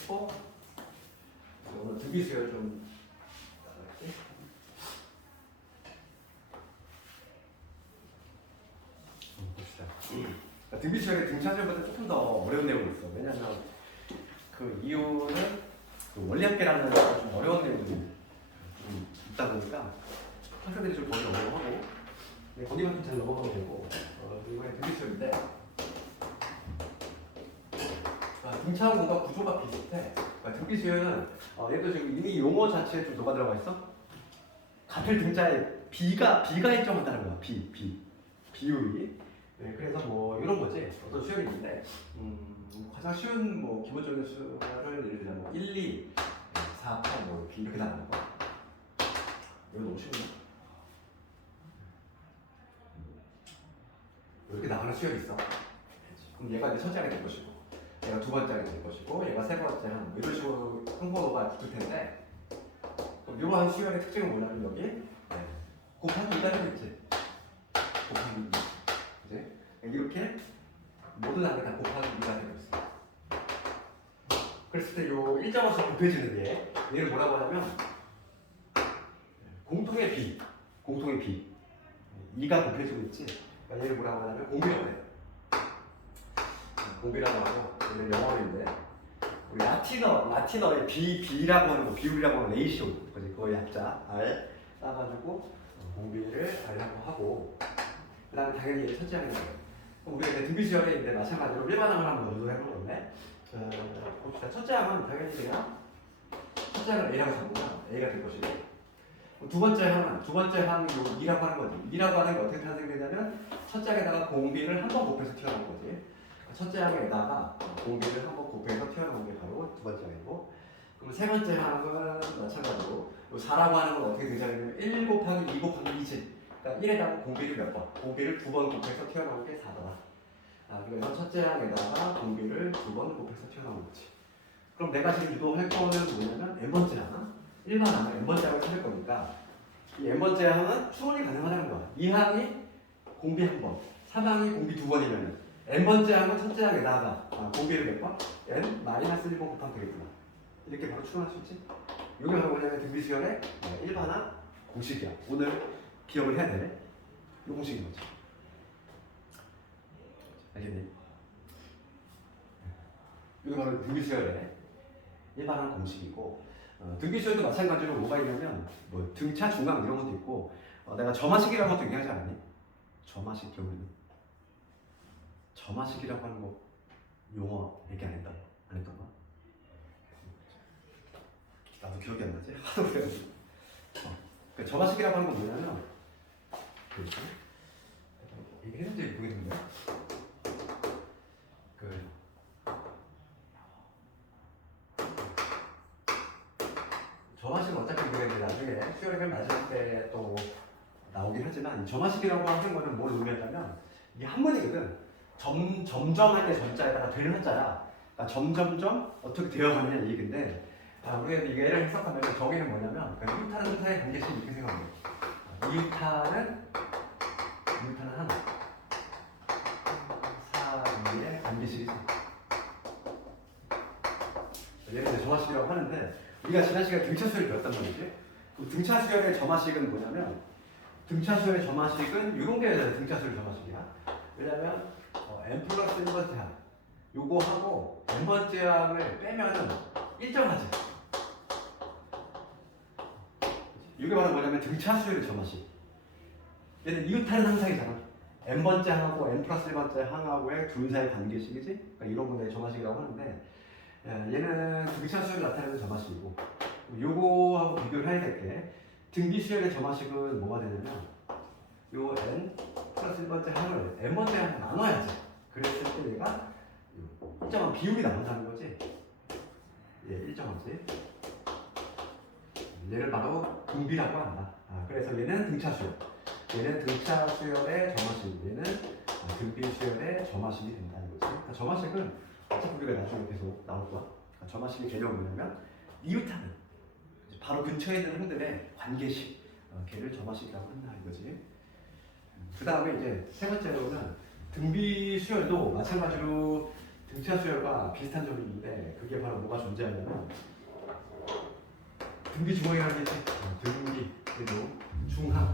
했고 오늘 등비수열 좀 봅시다. 등비수열의 등차수열보다 조금 더 어려운 내용이 있어. 왜냐하면 그 이유는 그 원리합계라는 좀 어려운 내용이 좀 있다 보니까 학생들이 좀 거의 어려워하고 거기만 좀 잘 넘어가면 되고 이번에 등비수열인데 등차하고 뭔가 구조가 비슷해. 등비수열은 얘도 지금 이미 용어 자체에 좀 녹아 들어가 있어. 같은 등자에 B가 일정하다는 거야. 비율이. 네, 그래서 뭐 이런 거지. 어떤 수열이 있는데 가장 쉬운 뭐 기본적인 수열을 예를 들자면 뭐 1, 2, 4, 8, 뭐 이렇게 나가는 거. 이거 너무 쉬운데? 이렇게 나가는 수열이 있어. 그럼 얘가 이제 첫째 하게 될 것이고, 얘가 두 번째 하게 될 것이고, 얘가 세 번째 한 이런 식으로 항번호가 붙을 텐데, 그럼 이러한 수열의 특징은 뭐냐면 여기 곱하기 2가 되겠지. 곱하기 2. 그지? 이렇게 모든 항이 다 곱하기 2가 되고 있어. 그랬을 때 요 일정어서 곱해지는 얘를 뭐라고 하냐면 공통의 B. 2가 곱해지고 있지. 그러니까 얘를 뭐라고 하냐면 공비라고 해. 공비라고 하고 얘는 영어인데 우리 라틴어의 B라고 하는 거, 비율이라고 하는 레이시오, 그지? 그거 약자 R 따가지고 공비를 R라고 하고 그 다음에 당연히 얘를 첫째 하는 거예요. 그럼 우리가 이제 등비수열에 있는데 마찬가지로 일반항을 한번 연구를 해보는 건데 봅시다. 첫째 항은 당연히 그냥 첫째 항을 A라고 잡으면 A가 될 것이고 두 번째 항은 2라고 하는 거지. 2라고 하는 게 어떻게 탄생되냐면 첫째 항에다가 공비를 한 번 곱해서 튀어나온 거지. 첫째 항에다가 공비를 한 번 곱해서 튀어나온 게 바로 두 번째 항이고 그럼 세 번째 항은 마찬가지로 4라고 하는 건 어떻게 되냐면 1 곱하기 2 곱하기 2지. 그러니까 1에다가 공비를 몇 번? 공비를 두 번 곱해서 튀어나온 게 4더라. 그래서 첫째 항에다가 공비를 두 번 곱해서 튀어나온 거지. 그럼 내가 지금 유도할 거는 뭐냐면 n번째 항, 일반 항은 n번째 항을 찾을 거니까 이 n번째 항은 추론이 가능하다는 거야. 이 항이 공비 한 번, 3항이 공비 두 번이면 n번째 항은 첫째 항에다가 공비를 몇 번? n 마이너스 1번 곱하면 되겠구나. 이렇게 바로 추론할 수 있지? 이게 바로 뭐냐면 등비수열의 일반항 공식이야. 오늘 기억을 해야 돼. 이 공식인 거지. 알겠니? 이게 바로 등비수열의 일반항 공식이고 등비수열도 마찬가지로 뭐가 있냐면 뭐 등차 중앙 이런 것도 있고 내가 점화식이라는 것도 얘기하지 않았니? 점화식 경우는 점화식이라고 하는 거 용어 얘기 안 했던 거? 나도 기억이 안 나지? 하도 그래가지고 그 점화식이라고 하는 건 뭐냐면 얘기했는지 모르겠는데 점화식은 어차피 모르겠는데 나중에 수열을 맞을 때 또 나오긴 하지만 점화식이라고 하는 거는 뭘 의미하냐면 이게 한문이거든. 점점 할 때 점자에다가 되는 한자야. 그러니까 점점점 어떻게 되어가느냐 이 얘기인데 우리가 이게 얘를 해석하면 정의는 뭐냐면 이웃타는 타의 관계식 이렇게 생각해. 이웃타는 하나 사이의 관계식이지. 얘를 이제 점화식이라고 하는데 우리가 지난 시간에 등차수열을 배웠단 말이지. 그 등차수열의 점화식은 뭐냐면 등차수열의 점화식은 이런 게 등차수열 점화식이야. 왜냐면 n 플러스 1번째 항 요거 하고 n번째 항을 빼면은 일정하지. 이게 바로 뭐냐면 등차수열의 점화식. 얘는 이웃하는 항상이잖아. n번째 항하고 n 플러스 1번째 항하고의 둘 사이의 관계식이지. 그러니까 이런 거 내 점화식이라고 하는데 얘는 등차수열을 나타내는 점화식이고 요거하고 비교를 해야 될 게 등비수열의 점화식은 뭐가 되냐면 요 n 플러스 1번째 항을 n번째 항으로 나눠야지. 그랬을 때 얘가 일정한 비율이 나온다는 거지. 예, 일정하지. 얘를 바로 공비라고 한다. 그래서 얘는 등차수열, 얘는 등차수열의 점화식, 얘는 등비수열의 점화식이 된다는 거지. 그러니까 점화식은 어차피 우리가 나중에 계속 나올 거야. 그러니까 점화식의 개념은 뭐냐면 이웃하는 바로 근처에 있는 항들의 관계식, 걔를 점화식이라고 한다 이거지. 그 다음에 이제 세 번째로는 등비수열도 마찬가지로 등차 수열과 비슷한 점이 있는데 그게 바로 뭐가 존재하냐면 등비 중항이라는 게 있지. 등비 그리고 중항.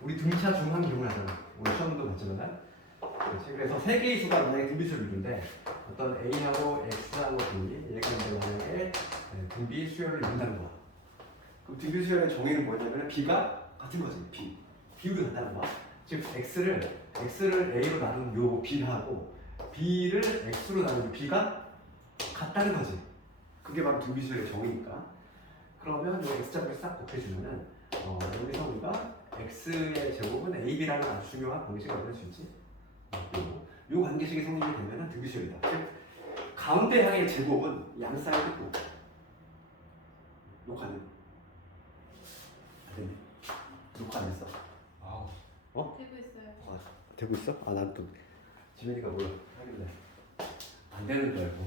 우리 등차 중항 기억나잖아. 우리 시험도 봤잖아. 그렇지. 그래서 세 개의 수가 만약에 등비수를 이루는데 어떤 A하고 X하고 B 얘가 이제 만약에 등비 수열을 이룬다는 거야. 그럼 등비 수열의 정의는 뭐냐면 B가 같은 거지. B. 비율이 같다는 거야. 즉 X를 A로 나눈 요 B하고 B를 X로 나눈 B가 같다는 거지. 그게 바로 등비 수열의 정의니까. 그러면 요 X좌표를 싹 곱해주면은 여기서 우리가 X의 제곱은 AB라는 아주 중요한 공식을 얻을 수 있지. 요 관계식이 성립이 되면은 등비수열이다. 즉 가운데 항의 제곱은 양 사이드 곱. 녹화는 안 됐네. 녹화 안 됐어. 되고 있어요. 되고 있어? 아, 난 또 지민이가 뭐야 하길래 안 되는 줄 알고.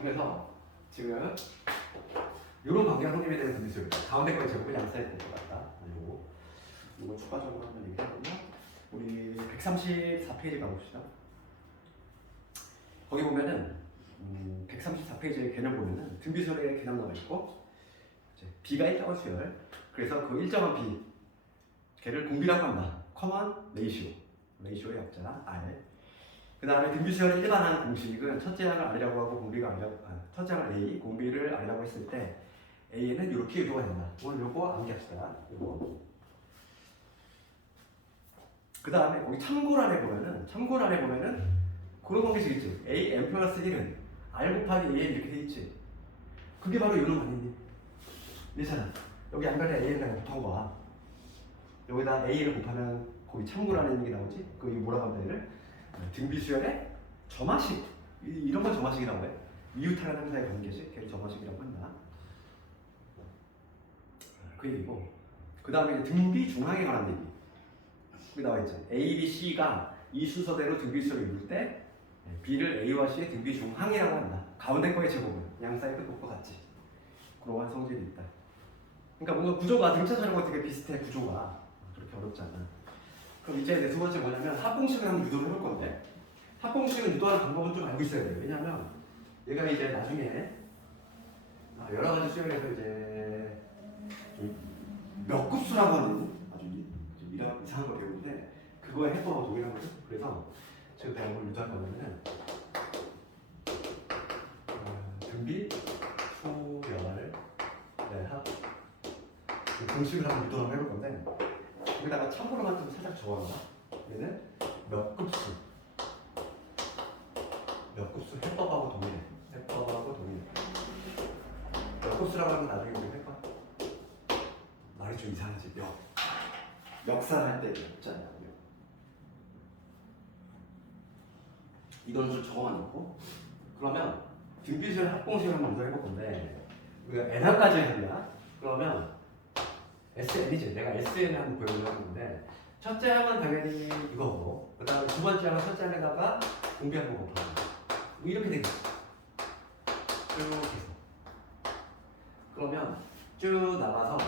그래서 지금 이런 관계가 성립이 되는 등비수열이다. 가운데 거의 제곱은 양 사이드 곱것 같다. 이거 추가적으로 한번 얘기해보면 우리 134페이지 가봅시다. 거기 보면은 134페이지의 개념 보면은 등비수열의 개념 나와 있고 B가 일정한 수열. 그래서 그 일정한 B 걔를 공비라고 한다. 커먼 레이시오의 약자 R. 그 다음에 등비수열의 일반한 공식은 첫째 항을 R이라고 하고 공비가 첫째 항을 A, 공비를 R이라고 했을 때 A는 이렇게 유도가 된다. 오늘 요거 암기합시다. 요거. 그 다음에 거기 참고란에 보면은 그런 관계식 있지. A n 플러스 1은 R 곱하기 AN 이렇게 돼 있지. 그게 바로 이런 거 아니니? 괜찮아. 여기 양변에 AN을 곱한 거야. 여기다 A를 곱하면 거기 참고란에 있는 게 나오지? 이거 뭐라고 한다 얘를? 등비수열의 점화식. 이런 걸 점화식이라고 해. 이웃하는 항사의 관계식. 걔를 점화식이라고 한다. 그 얘기고. 그 다음에 등비 중항에 관한 얘기. 여기 나와 있죠. A, B, C가 이 순서대로 등비수열을 이룰 때 B를 A와 C의 등비 중항이라고 한다. 가운데 거의 제곱은 양 사이드 곱과 같지. 그러한 성질이 있다. 그러니까 뭔가 구조가 등차수열과 되게 비슷해. 구조가 그렇게 어렵지 않아. 그럼 이제 두 번째 뭐냐면 합공식을 한번 유도를 해볼 건데 합공식을 유도하는 방법은 좀 알고 있어야 돼요. 왜냐하면 얘가 이제 나중에 여러 가지 수열에서 이제 몇 급수라고 하는 아주 이상한 걸 배우는데 그거의 해법하고 동일한 거죠. 그래서 지금 내가 뭘 유도할 거냐면은 등비 수열 합 공식을 한번 유도를 해볼 건데 여기다가 참고로만 좀 살짝 적어놔. 얘는 몇 급수 해법하고 동일해. 몇 급수라고 하면 나중에 우리 해봐. 말이 좀 이상하지. 역산할 때 있잖아요. 이걸 좀 적어놓고 그러면 등비수열 합공식을 한번 먼저 해볼 건데 우리가 n항까지 했냐? 그러면 SN이지. 내가 SN을 한번 보여주려고 하는데 첫째 항은 당연히 이거고 그 다음에 두 번째 항은 첫째 항에다가 공비하는 거 곱하기 이렇게 되겠지. 쭉 해서 그러면 쭉 나가서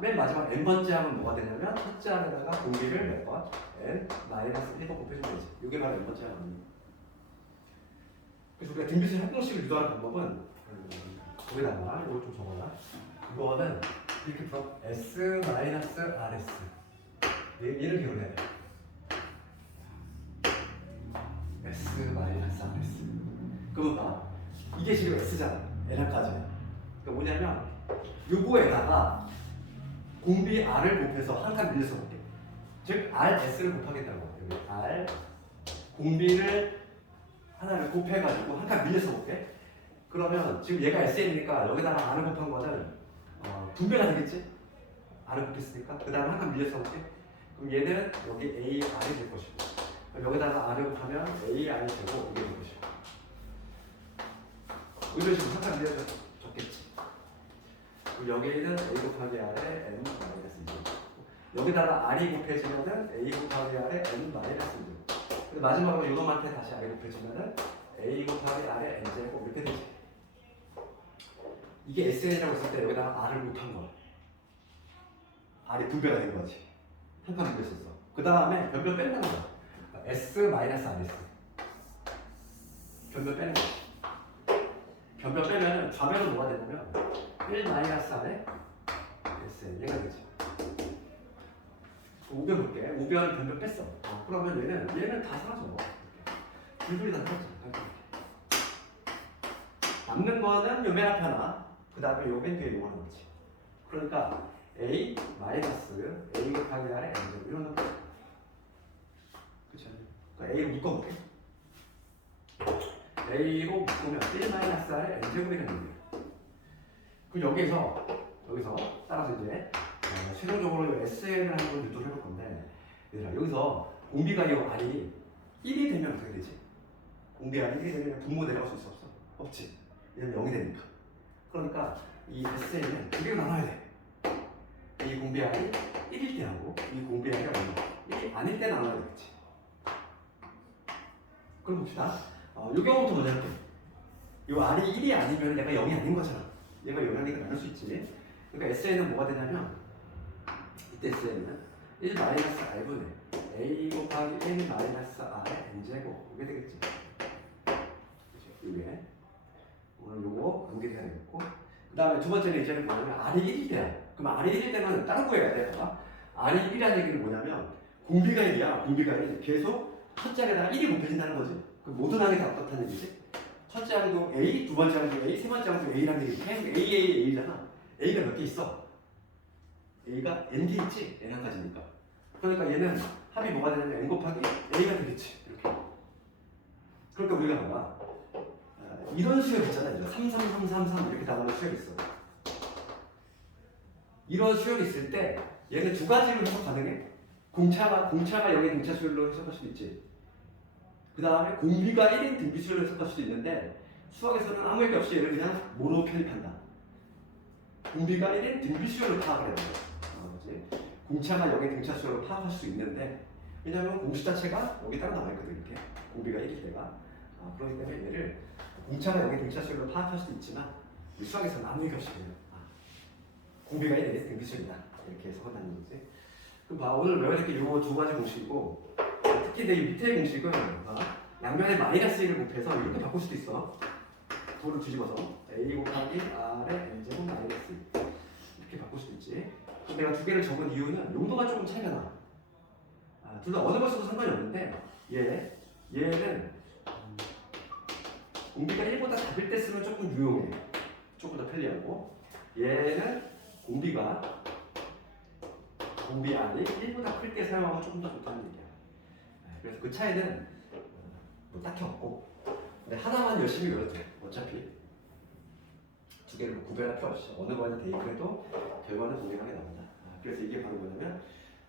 맨 마지막 n번째 항은 뭐가 되냐면 첫째 항에다가 공비를 몇 번? n 마이너스 1번 곱해주면 되지. 이게 바로 n번째 항입니다. 그래서 우리가 등비수열 합공식을 유도하는 방법은 거기다가 이거 좀 적어놔. 이거는 이렇게 풀어. S-RS 얘를 기억해야 돼. S-RS 그러면 봐. 이게 지금 S잖아. N항까지. 그러니까 뭐냐면 요거에다가 공비 R을 곱해서 한 칸 밀려서 볼게. 즉 RS를 곱하겠다는 거야. 여기 R 공비를 하나를 곱해가지고 한 칸 밀려서 볼게. 그러면 지금 얘가 SN이니까 여기다가 R을 곱한 거는 분배가 되겠지? R을 곱했으니까 그 다음에 한 칸 밀려서 볼게. 그럼 얘는 여기 A, R이 될 것이고 여기다가 R을 곱하면 A, R이 되고 이게 될 것이고 이런 식으로 한 칸 밀려서 적겠지. 그럼 여기는 A 곱하기 R에 N 마이너스 2 여기다가 R이 곱해지면은 A 곱하기 R에 N 마이너스 2 근데 마지막으로 요놈한테 다시 R이 곱해지면은 A 곱하기 R에 N제곱 이렇게 되지. 이게 SN이라고 했을 때 여기다가 R을 곱한 거야. R이 분배가 된 거지. 한 칸 분배했었어. 그 다음에 변변 뺀다는 거야. S 마이너스 RS. 변변 빼는 거지. 변변 빼면은 좌변은 뭐가 되냐면 1 마이너스 R에 S 얘가 되지. 우변 볼게. 우변을 변변 뺐어. 그러면 얘는 다 사라져. 둘둘이 다 사라져. 남는 거는 요 맨 앞에 하나. 그 다음에 요 맨 뒤에 요거 하나 있지. 그러니까 A 마이너스 A 곱하기 R에 N 이런 거. 그쵸? 그러니까 A로 묶어볼게. A로 묶으면 1 마이너스 R에 N 제곱이 되는 거예요. 그럼 여기서 따라서 이제 최종적으로 SN을 한번 유도를 해볼 건데, 얘들아 여기서 공비가 이 R이 1이 되면 어떻게 되지? 공비 R이 1이 되면 분모 내려갈 수 있어 없어? 없지. 얘는 0이 되니까. 그러니까 이 SN은 두 개로 나눠야 돼. 이 공비 R이 1일 때 하고 이 공비 R이 얼마? 1이 아닐 때 나눠야 되겠지. 그럼 봅시다. 이 경우부터 먼저 할게. 이 R이 1이 아니면 얘가 0이 아닌 거잖아. 얘가 0이니까 나눌 수 있지. 그러니까 SN은 뭐가 되냐면 이때 SN은 1 마이너스 R분의 A 곱하기 1 마이너스 R의 N제곱 이게 되겠지. 이게 오늘 요거 연결이 해야 되겠고, 그 다음에 두 번째는 이제는 뭐냐면 R이 1일 때야. 그럼 R이 1일 때는 다른 구해야 돼. 봐봐. R이 1이라는 얘기는 뭐냐면 공비가 1이야. 공비가 1이 계속 첫째 항에다가 1이 곱해진다는 거지. 그 모든 항이 다 어떻다는 얘기지? 첫째 항도 A, 두 번째 항도 A, 세 번째 항도 A라는 얘기지. 계속 A잖아. A가 몇 개 있어? A가 N개 있지? N 한까지니까. 그러니까 얘는 합이 뭐가 되냐면 N 곱하기 A가 되겠지. 이렇게. 그러니까 우리가 봐봐. 이런 수열 있잖아. 3, 3, 3, 3, 3 이렇게 나가는 수열이 있어. 이런 수열이 있을 때 얘는 두 가지로 해석 가능해. 공차가 여기 등차 수열로 해석할 수도 있지. 그 다음에 공비가 1인 등비 수열로 해석할 수도 있는데, 수학에서는 아무 얘기 없이 얘를 그냥 뭐로 편입한다. 공비가 1인 등비 수열로 파악을 해야 돼. 공차가 여기 등차 수열로 파악할 수 있는데, 왜냐하면 공식 자체가 여기 따로 나와 있거든. 이렇게 공비가 1일 때가. 그렇기 때문에 얘를 공차가 여기 등차 수열로 파악할 수도 있지만, 우리 수학에서는 아무 얘기 없이 그냥 공비가 1인 등비 수열이다 이렇게 해석한다는 거지. 그럼 봐, 오늘 외워야 될 게 이 두 가지 공식이고, 특히 내 밑에 공식은 양면에 마이너스 1을 곱해서 이렇게 바꿀 수도 있어. 도를 뒤집어서 A 곱하기 R의 N제곱 마이너스 2 이렇게 바꿀 수도 있지. 그럼 내가 두 개를 적은 이유는 용도가 조금 차이가 나. 둘 다 어느 걸 써도 상관이 없는데, 얘는 공비가 1보다 작을 때 쓰면 조금 유용해. 조금 더 편리하고, 얘는 공비 R이 1보다 클 때 사용하면 조금 더 좋다는 얘기야. 그래서 그 차이는 뭐 딱히 없고, 근데 하나만 열심히 외워도 돼. 어차피 두 개를 구별할 필요 없이 어느 거에다 대입해도 결과는 동일하게 나온다. 그래서 이게 바로 뭐냐면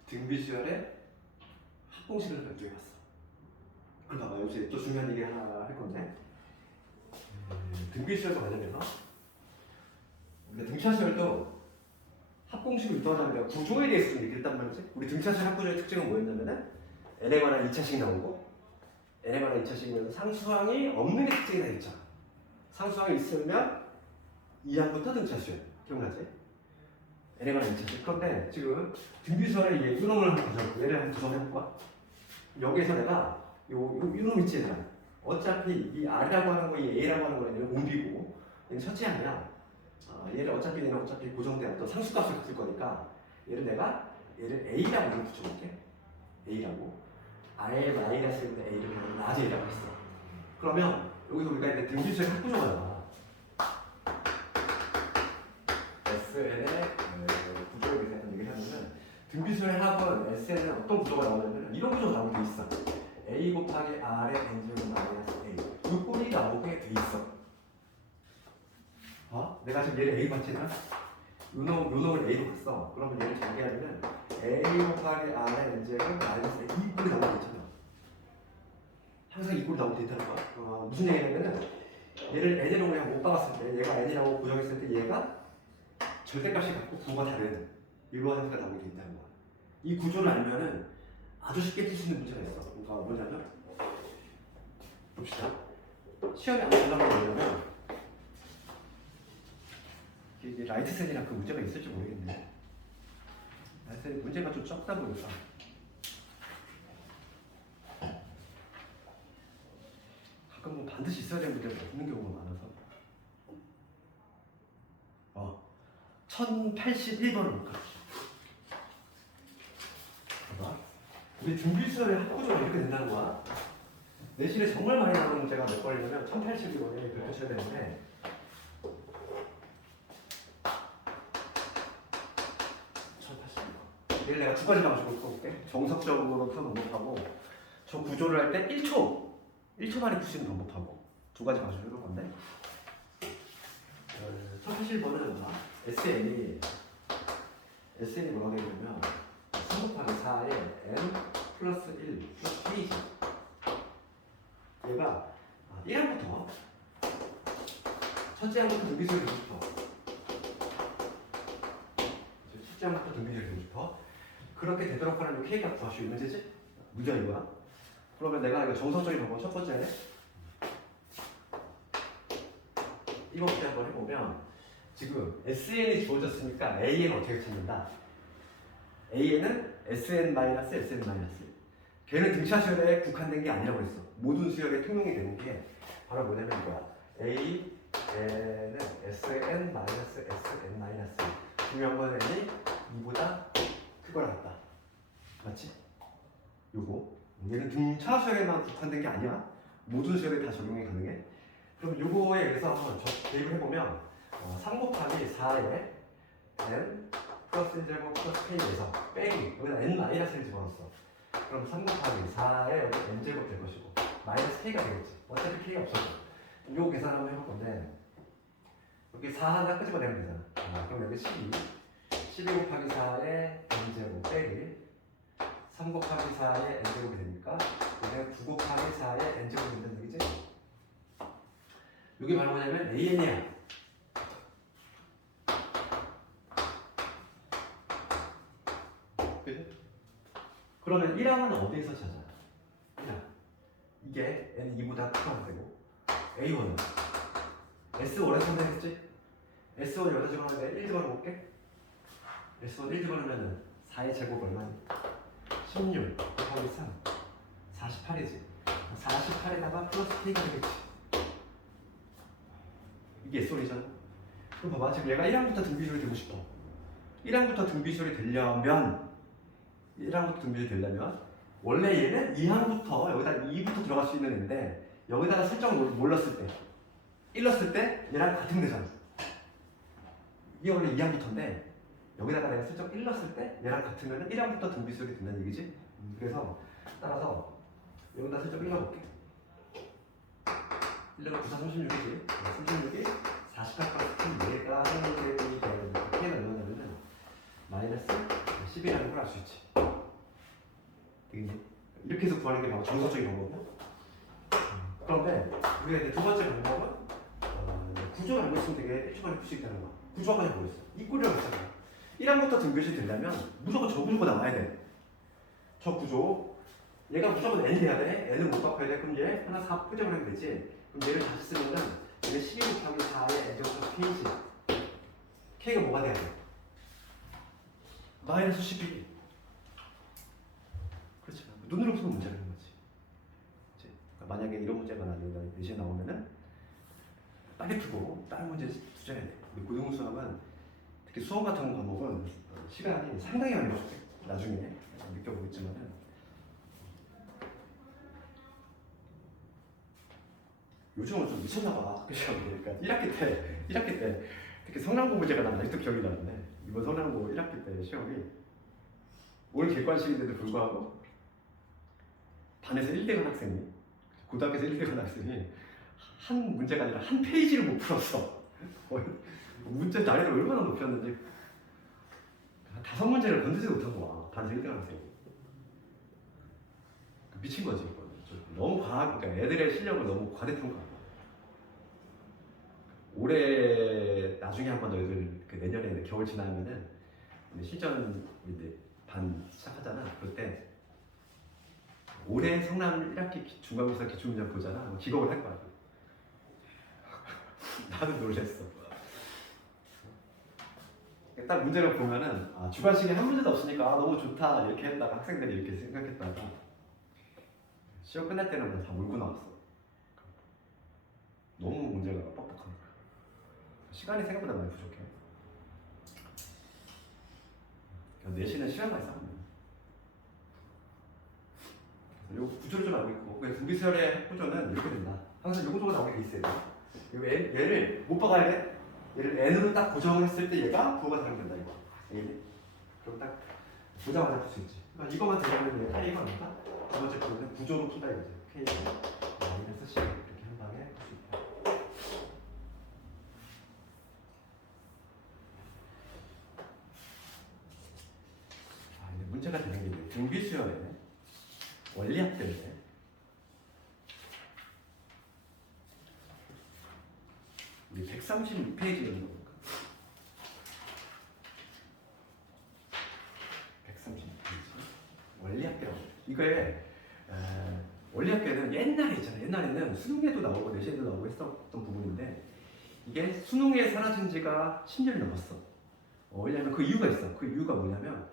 등비수열의 합공식을 발표해봤어. 그럼 봐봐, 요새 또 중요한 얘기 하나 할 건데, 등비수열과 관련해서 우리가 등차수열도 합공식을 유도하자면 내가 구조에 대해서 좀 얘기했단 말이지. 우리 등차수열 합구조의 특징은 뭐였냐면은 n에 관한 2차식 나오고, n에 관한 2차식이면 상수항이 없는 게 특징이 다 있잖아. 상수항이 있으면 2항부터 등차수열. 기억나지? n에 관한 2차식. 그런데 지금 등비수열의 얘 유놈을 한번 가져볼게. 얘를 한번 구성해볼까? 여기에서 내가 요 유놈 있지 얘들아. 어차피 이 R이라고 하는 거, 이 A라고 하는 거는 얘는 공비고, 얘는 첫째 항이야. 얘를 어차피 고정된 어떤 상수값을 갖을 거니까 얘를 A라고 이렇게 붙여볼게. A라고. R의 마이너스 1분의 A를 그냥 낮에 A라고 했어. 그러면 여기서 우리가 이제 등비수열 합구조가 나와. SN의 구조에 대해서 얘기를 하면은 등비수열 합은 SN은 어떤 구조가 나오냐면 이런 구조가 나오게 돼 있어. A 곱하기 R의 N제곱 마이너스 A. 이 꼴이 나오게 돼 있어. 내가 지금 얘를 A 봤지만 요놈을 A로 봤어. 그러면 얘를 전개하면은 A 곱하기 R의 N제곱 마이너스 A 이 꼴이 나오게 되잖아. 항상 이 꼴이 나오게 된다는 거야. 무슨 얘기냐면은 얘를 N으로 그냥 못 박았을 때, 얘가 N이라고 고정했을 때 얘가 절대값이 같고 부호가 다른 이러한 형태가 나오게 된다는 거야. 이 구조를 알면은 아주 쉽게 풀 수 있는 문제가 있어. 그러니까 뭐냐면 봅시다. 시험에 안 나오는 게 뭐냐면 이게 라이트센이랑 그 문제가 있을지 모르겠네. 근데 문제가 좀 적다 보니까 가끔 뭐 반드시 있어야 되는 문제가 없는 경우가 많아서 1081번을 볼까? 봐봐. 우리 등비수열의 합구조가 이렇게 된다는 거야. 내신에 정말 많이 나오는 문제가 몇 번이냐면 1082번에 그렇게 쳐야 되는데 1082번. 얘를 내가 두 가지 방식으로 풀어볼게. 정석적으로 푸는 방법하고 저 구조를 할 때 1초 만에 푸시는 방법하고 두 가지 방식으로 해볼 건데 1081번은 SN이 뭐라고 되냐면 3 곱하기 4에 n 플러스 1 플러스 K지. 얘가 1항부터 첫째 항부터 등비수열이 되고 싶어. 첫째 항부터 등비수열이 되고 싶어. 그렇게 되도록 하려면 K가 구하시오. 이 문제지? 문제가 이거야. 그러면 내가 이거 정석적인 방법 첫 번째 이거부터 한번 해보면 지금 SN이 주어졌으니까 AN 어떻게 찾는다? AN은 SN-SN-. 걔는 등차 수열에 국한된 게 아니라고 그랬어. 모든 수열에 통용이 되는 게 바로 뭐냐면 이거야. AN은 SN-SN-. 중요한 건 N이 2보다 크거나 같다. 맞지? 요거. 얘는 등차 수열에만 국한된 게 아니야. 모든 수열에 다 적용이 가능해. 그럼 요거에 의해서 한번 대입을 해보면 3 곱하기 4에 n 플러스 1제곱 플러스 k에서 빼기 여기다 n-1을 집어넣었어. 그럼 3 곱하기 4에 여기 n제곱 될 것이고 마이너스 k가 되겠지. 어차피 k가 없어져. 요 계산 한번 해볼 건데 여기 4 하나 끄집어내면 되잖아. 그럼 여기 12 곱하기 4에 n제곱 빼기 3 곱하기 4에 n제곱이 되니까 여기가 9 곱하기 4에 n제곱이 된다는 얘기지? 이게 바로 뭐냐면 AN이야. 그치? 그러면 1항은 어디에서 찾아? 1항. 이게 N 2보다 크면 되고 A1은 S1에서 선택했지? S1 여기다 집어넣는데 1 집어넣어볼게. S1 1 집어넣으면 4의 제곱 얼마니? 16 곱하기 3 48이지. 48에다가 플러스 K가 되겠지. 이게 S1이잖아. 그럼 봐봐. 지금 얘가 1항부터 등비수열이 되고 싶어. 1항부터 등비수열이 되려면 원래 얘는 2항부터 여기다 2부터 들어갈 수 있는 애인데 여기다가 살짝 몰랐을 때 1 넣었을 때 얘랑 같은 데잖아. 이게 원래 2항부터인데 여기다가 내가 슬쩍 1 넣었을 때 얘랑 같으면 1항부터 등비수열이 된다는 얘기지. 그래서 따라서 여기다 슬쩍 1 넣어볼게. 1은 9, 4, 36이지. 36이 48 플러스 얘가 한제곱이 되는 K는 얼마냐면은 마이너스 10이라는 걸 알 수 있지. 되겠니? 이렇게 해서 구하는 게 바로 정석적인 방법이야. 그런데 우리가 이제 두 번째 방법은 구조를 알고 있으면 되게 1초간에 풀 수 있다는 거야. 구조까지 모르겠어. 이 꼴이라고 했잖아. 1항부터 등교시 되려면 무조건 저 구조가 나와야 돼. 저 구조 얘가 무조건 N이 돼야 돼. N을 못 바꿔야 돼. 그럼 얘 하나 4 포장을 하면 되지. 그럼 얘를 다시 쓰면은 얘는 12 곱하기 4의 N제곱 K지. K가 뭐가 돼야 돼? 마이너스 12. 그렇죠. 눈으로 푸는 문제가 있는 거지. 그치? 그러니까 만약에 이런 문제가 내시에 나오면은 빨리 풀고 다른 문제 투자해야 돼. 우리 고등부 수학은 특히 수험 같은 과목은 시간이 상당히 많이 걸려. 나중에 느껴보겠지만은 요즘은 좀 미쳤나 봐. 학교 시험이. 그러니까 1학기 때 특히 성남고 문제가 난 아직도 기억이 나는데 이번 성남고 1학기 때 시험이 올 객관식인데도 불구하고 반에서 1대 간 학생이 고등학교에서 1대 간 학생이 한 문제가 아니라 한 페이지를 못 풀었어. 문제 난이도 얼마나 높였는지 5문제를 건드지도 못한 거야. 반에서 1대 간 학생이. 미친 거지. 너무 그러니까 애들의 실력을 너무 과대평가. 올해 나중에 한번 너희들 그 내년에 겨울 지나면은 실전 이제 반 시작하잖아. 그럴 때 올해 성남 1학기 중간고사 기출문제 보잖아. 기겁을 할 거야. 나도 놀랬어. 딱 문제를 보면은 주관식이 한 문제도 없으니까 너무 좋다 이렇게 했다가 학생들이 이렇게 생각했다가 시험 끝날 때는 그냥 다 울고 나왔어. 너무 문제가 뻑뻑하니까 시간이 생각보다 많이 부족해. 내신은 시간만 있어. 그래서 요 구조를 좀 알고 있고 분비수열의 구조는 이렇게 된다. 항상 요 구조가 나오게 돼 있어요. 얘를 못 박아야 돼. 얘를 n으로 딱 고정을 했을 때 얘가 부호가 사용된다 이거. 그럼 딱 보자마자 풀 수 있지. 그러니까 이거만 되면 얘가 K가 아닌가? 두 번째 부호는 구조로 푼다 이거지. K가 마이너스 C 이렇게 한 방에 풀 수 있다. 이제 문제가 되는 게 있네. 등비수열의 원리학 때문에 우리 136페이지 정도 볼까? 136페이지 원리학계라고. 이거에 원리학계는 옛날에 있잖아요. 옛날에는 수능에도 나오고 내신에도 나오고 했었던 부분인데 이게 수능에 사라진 지가 10년이 넘었어. 왜냐면 그 이유가 있어. 그 이유가 뭐냐면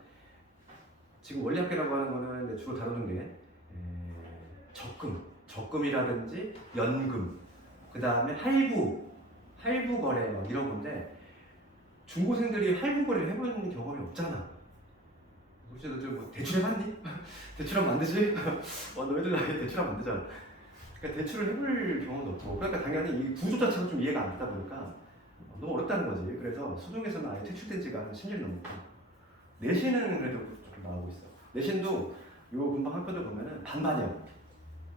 지금 원리학계라고 하는 거는 주로 다루는 게 적금이라든지 연금, 그 다음에 할부 거래 막 이런 건데 중고생들이 할부 거래를 해본 경험이 없잖아. 혹시 너들 뭐 대출 해봤니? 대출하면 안 되지? 너희들 나이 대출하면 안 되잖아. 그러니까 대출을 해볼 경험도 없고 그러니까 당연히 이 구조 자체가 좀 이해가 안 되다 보니까 너무 어렵다는 거지. 그래서 수능에서는 아예 퇴출된 지가 한 10년 넘었고 내신은 그래도 좀 나오고 있어. 내신도 요 금방 학교들 보면은 반반이야.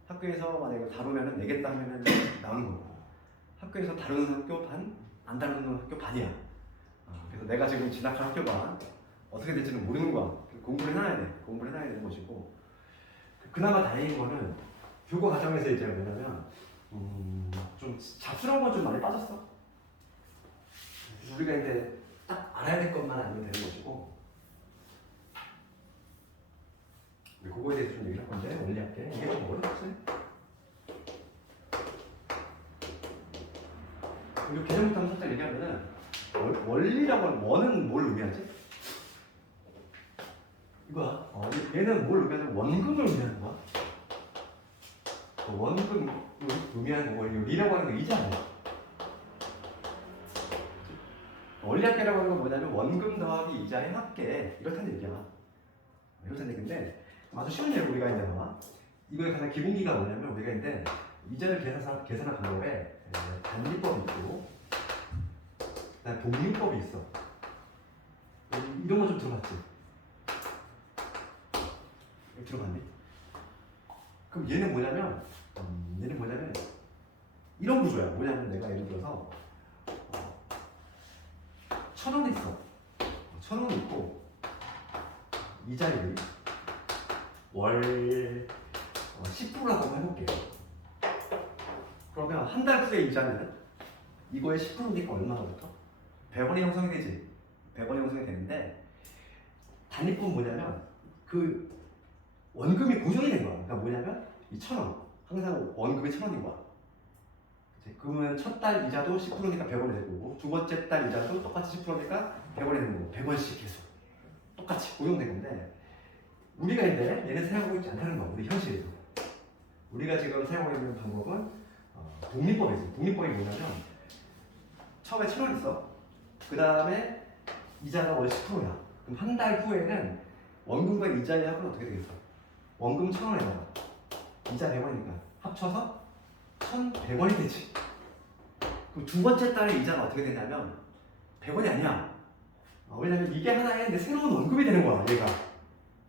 학교에서 만약에 다루면은 내겠다 하면은 나오는 거고 학교에서 다루는 학교 반, 안 다루는 학교 반이야. 그래서 내가 지금 진학한 학교가 어떻게 될지는 모르는 거야. 공부를 해놔야 돼. 공부를 해놔야 되는 것이고 그나마 다행인 거는 교과 과정에서 이제 뭐냐면 좀 잡스러운 건 좀 많이 빠졌어. 우리가 이제 딱 알아야 될 것만 알면 되는 것이고 그거에 대해서 좀 얘기를 할 건데 원리학계 이게 좀 어렵지? 그리고 개념부터 한번 살짝 얘기하면은 원리라고 하는 원은 뭘 의미하지? 이거야. 얘는 뭘 의미하냐면 원금을 의미하는 거야. 원금 의미하는 거고 리라고 하는 거 이자 아니야. 원리학계라고 하는 건 뭐냐면 원금 더하기 이자의 합계 이렇다는 얘기야. 이렇다는 얘기인데 아주 쉬운 예로 우리가 이제 봐봐. 이거의 가장 기본기가 뭐냐면 우리가 이제 이자를 계산한 방법에 단리법이 있고 그다음에 복리법이 있어. 이런 거 좀 들어봤지? 들어봤니? 그럼 얘는 뭐냐면 이런 구조야. 뭐냐면 내가 예를 들어서 1,000원 있어. 1,000원 있고 이자율이 월 10%라고 해볼게요. 그러면 한 달 후에 이자는 이거의 10%니까 얼마나 붙어? 100원이 형성이 되지. 100원이 형성이 되는데 단위법은 뭐냐면 그 원금이 고정이 된 거야. 그러니까 뭐냐면 이 1,000원 항상 원금이 1,000원인 거야. 그러면 첫 달 이자도 10%니까 100원이 되고 두 번째 달 이자도 똑같이 10%니까 100원이 되는 거고 100원씩 계속 똑같이 고정된 건데 우리가 이제 얘는 사용하고 있지 않다는 거야. 우리 현실에서 우리가 지금 사용하고 있는 방법은 복리법이지. 복리법이 뭐냐면 처음에 1,000원 있어. 그 다음에 이자가 월 10%야. 그럼 한 달 후에는 원금과 이자의 합은 어떻게 되겠어? 원금 1,000원에다가 이자 100원이니까 합쳐서 1,100원이 되지. 그럼 두 번째 달에 이자가 어떻게 되냐면 100원이 아니야. 왜냐면 이게 하나의 내 새로운 원금이 되는 거야.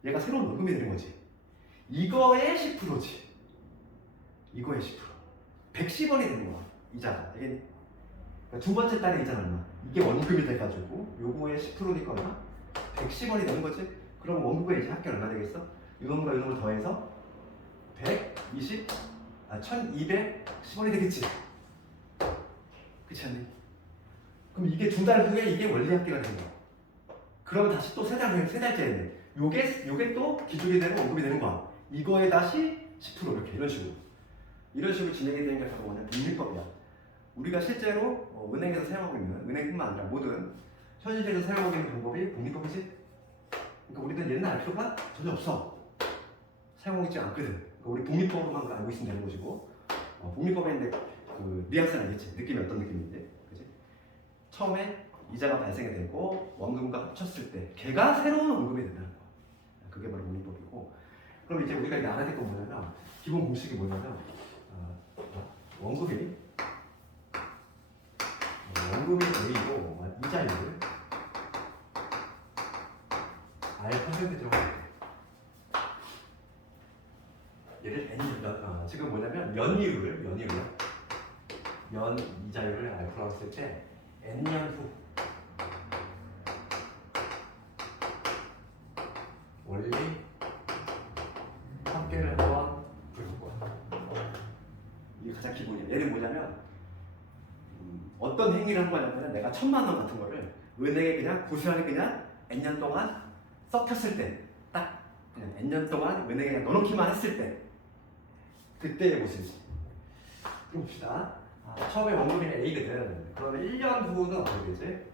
얘가 새로운 원금이 되는 거지. 이거의 10%지. 이거의 10%. 110원이 되는 거야. 이자가. 이게 그러니까 두 번째 달에 이자는 얼마? 이게 원금이 돼가지고 요거의 10%니까 얼마? 110원이 되는 거지. 그럼 원금과 이자 합계 얼마 되겠어? 이놈과 이놈을 더해서 1210원이 되겠지. 그렇지 않니? 그럼 이게 두 달 후에 이게 원리합계가 되는 거야. 그러면 다시 또 세 달 후에 세 달째에 돼. 요게 또 기준이 되는 원금이 되는 거야. 이거에 다시 10% 이렇게 이런 식으로 진행이 되는 게 바로 뭐냐 복리법이야. 우리가 실제로 은행에서 사용하고 있는 은행뿐만 아니라 모든 현실에서 사용하고 있는 방법이 복리법이지. 그러니까 우리는 옛날 알표가 전혀 없어. 사용하고 있지 않거든. 그러니까 우리 복리법으로만 알고 있으면 되는 것이고, 복리법에 있는 그 뉘앙스는 알겠지. 느낌이 어떤 느낌인지, 그지? 처음에 이자가 발생이 되고 원금과 합쳤을 때 걔가 새로운 원금이 된다는 거. 그게 바로 복리법이고. 그럼 이제 우리가 이제 알아야 될 건 뭐냐면 기본 공식이 뭐냐면 원금이 A고 이자율 R% 들어가야 돼. 얘를 N 지금 뭐냐면 연이율을 연 이자율을 R라고 했을 때 N년 후 원리 합계를 한번 불러볼 거야. 이게 가장 기본이야. 얘는 뭐냐면 어떤 행위를 한 거냐면 내가 1,000만 원 같은 거를 은행에 그냥 고스란히 그냥 N년 동안 썩혔을 때 딱 그냥 N년 동안 은행에 그냥 넣어놓기만 했을 때 그때의 모습이지. 그럼 봅시다. 처음에 원금이 A거든. 그러면 1년 후는 어떻게 되지?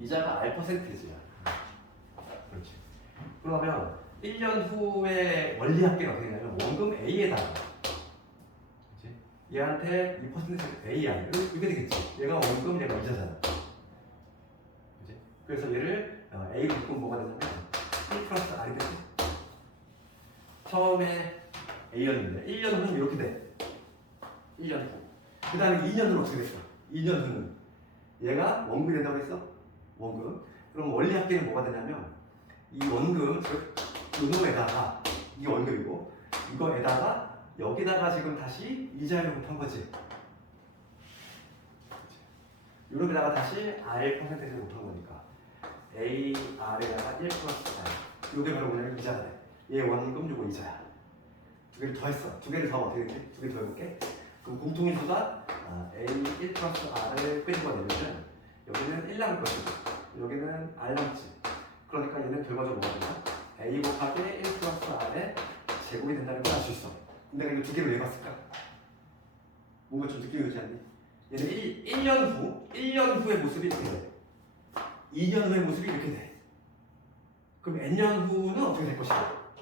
이자가 R%지. 그렇지. 그러면 1년 후에 원리 합계가 어떻게 되냐면 원금 A에다가 그렇지? 얘한테 2% A야. 이게 되겠지. 얘가 원금, 얘가 이자잖아. 그렇지? 그래서 얘를 A로 묶으면 뭐가 되냐면 1 플러스 R이 되지. 처음에 A였는데 1년 후는 이렇게 돼. 1년 후. 그 다음에 2년 후는 어떻게 됐어? 2년 후는 얘가 원금이 된다고 했어? 원금. 그럼 원리 합계는 뭐가 되냐면 이 원금, 즉 요놈에다가 이게 원금이고 이거에다가 여기다가 지금 다시 이자율을 곱한 거지. 요놈에다가 다시 R%를 곱한 거니까 A, R에다가 1 플러스 R. 요게 바로 뭐냐면 이자가 돼. 얘 원금, 요거 이자야. 두 개를 더했어. 두 개를 더하면 어떻게 되지? 두 개 더해볼게. 그럼 공통인수가 A 1 플러스 R을 끄집어내면은 여기는 1 남을 것이고 여기는 R 남지. 그러니까 얘는 결과적으로 뭐가 되냐? A 곱하기 1 플러스 R의 제곱이 된다는 걸 알 수 있어. 근데 이거 두 개를 왜 봤을까? 뭔가 좀 느낌이 오지 않니? 얘는 1년 후의 모습이 이렇게 돼. 2년 후의 모습이 이렇게 돼. 그럼 N년 후는 어떻게 될 것이야?